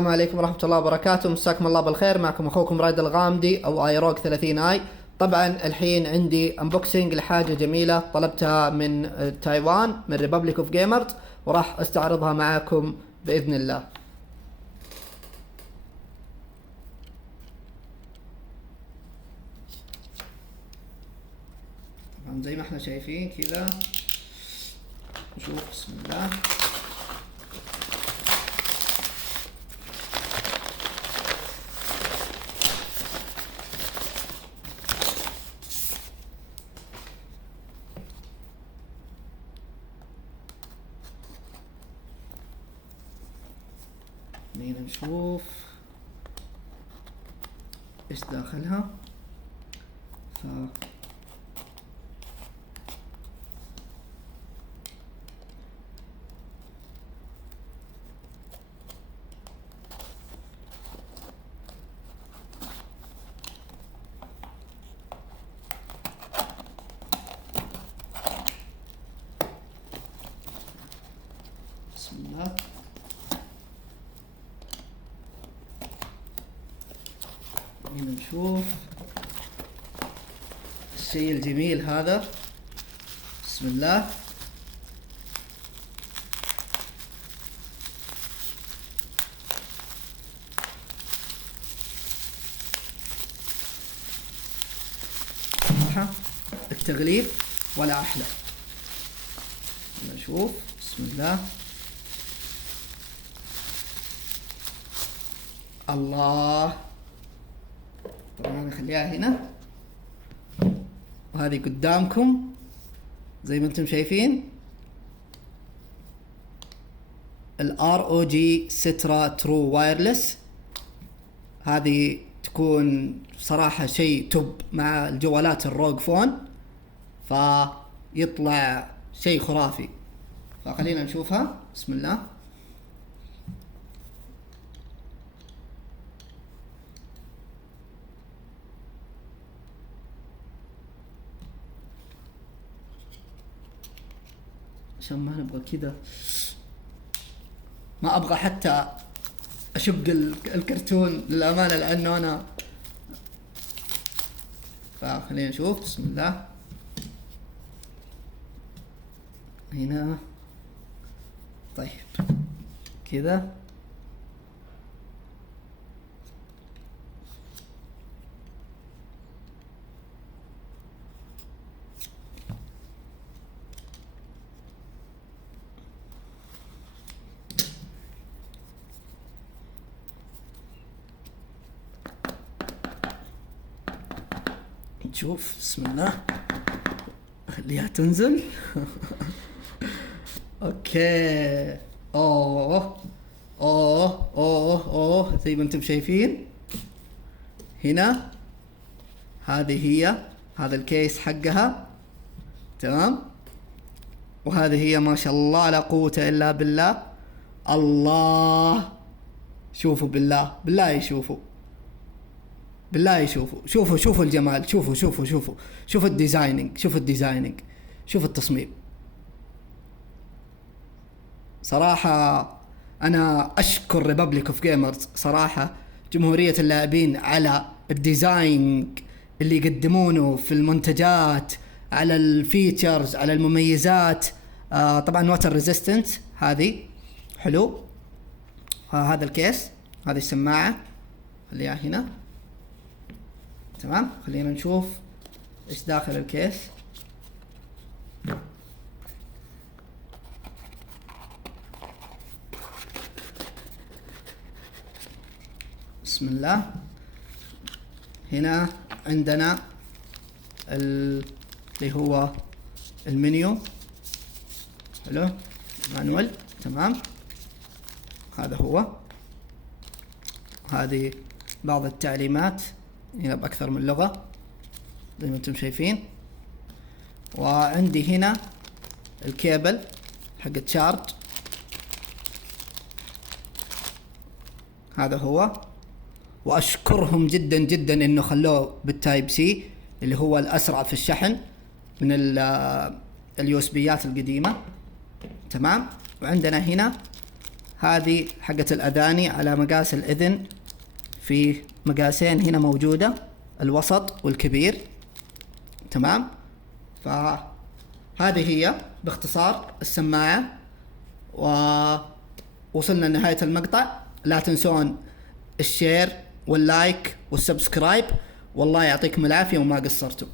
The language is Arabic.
السلام عليكم ورحمة الله وبركاته، مساكم الله بالخير. معكم اخوكم رائد الغامدي او ايروك 30i. طبعا الحين عندي انبوكسنج لحاجة جميلة طلبتها من تايوان، من ريبابليك اوف جيمرز، وراح استعرضها معاكم باذن الله. طبعا زي ما احنا شايفين كذا، نشوف. بسم الله. خلينا نشوف ايش داخلها. بسم الله. خلينا نشوف الشيء الجميل هذا. بسم الله. التغليف ولا احلى. نشوف. بسم الله. الله. طبعا نخليها هنا، وهذه قدامكم زي ما انتم شايفين ROG سترا ترو وايرلس. هذه تكون صراحة شيء توب مع الجوالات الروج فون، فيطلع شيء خرافي. فخلينا نشوفها. بسم الله. عشان ما نبغى كذا، ما ابغى حتى اشق الكرتون للامانه، لانه انا. فخلينا نشوف. بسم الله. هنا طيب كذا. نشوف. بسم الله. خليها تنزل. اوكي. اوه اوه اوه اوه، زي ما انتم شايفين هنا. هذا الكيس حقها، تمام. وهذه هي، ما شاء الله لا قوة الا بالله. الله، شوفوا بالله، بالله يشوفوا، بالله يشوفوا، شوفوا الجمال، شوفوا الديزايننج، شوفوا التصميم. صراحة أنا أشكر ريبابليك اوف جيمرز، صراحة جمهورية اللاعبين، على الديزاين اللي يقدمونه في المنتجات، على الفيتشرز، على المميزات. طبعا واتر ريزيستنت، هذه حلو. هذا الكيس، هذه السماعة خليها هنا، تمام. خلينا نشوف ايش داخل الكيس. بسم الله. هنا عندنا اللي هو المنيو، حلو، مانوال، تمام. هذا هو. هذه بعض التعليمات هنا بأكثر من لغة زي ما انتم شايفين. وعندي هنا الكيبل حق التشارج، هذا هو. واشكرهم جدا جدا انه خلوه بالتايب سي، اللي هو الاسرع في الشحن من اليو اس بيات القديمة، تمام. وعندنا هنا هذه حقة الأذاني على مقاس الإذن، في مقاسين هنا موجودة، الوسط والكبير. تمام. فهذه هي باختصار السماعة، ووصلنا لنهاية المقطع. لا تنسون الشير واللايك والسبسكرايب، والله يعطيكم العافية وما قصرتوا.